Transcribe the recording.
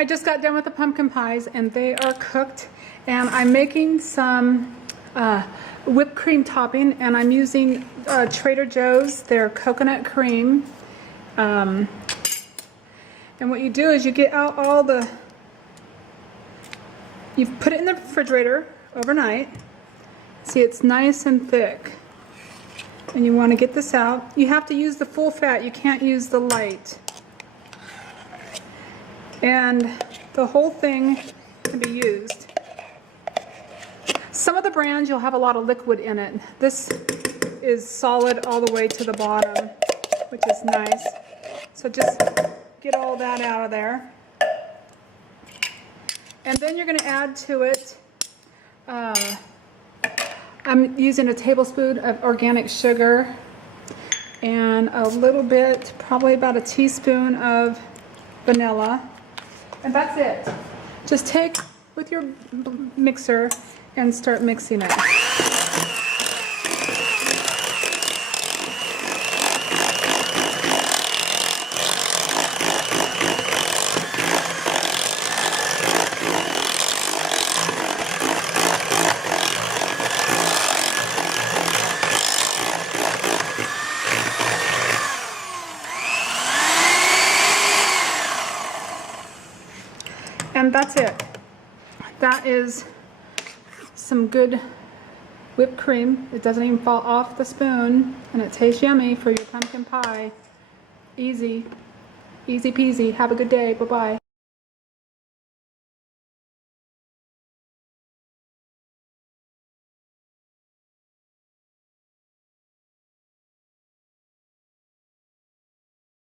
I just got done with the pumpkin pies and they are cooked, and I'm making some whipped cream topping, and I'm using Trader Joe's, their coconut cream. And what you do is you get out all the, you put it in the refrigerator overnight. See, it's nice and thick. And you want to get this out. You have to use the full fat, you can't use the light. And the whole thing can be used. Some of the brands you'll have a lot of liquid in it. This is solid all the way to the bottom, which is nice. So just get all that out of there. And then you're going to add to it, I'm using a tablespoon of organic sugar and a little bit, probably about a teaspoon of vanilla. And that's it. Just take with your mixer and start mixing it. And that's it. That is some good whipped cream. It doesn't even fall off the spoon, and it tastes yummy for your pumpkin pie. Easy, easy peasy. Have a good day. Bye-bye.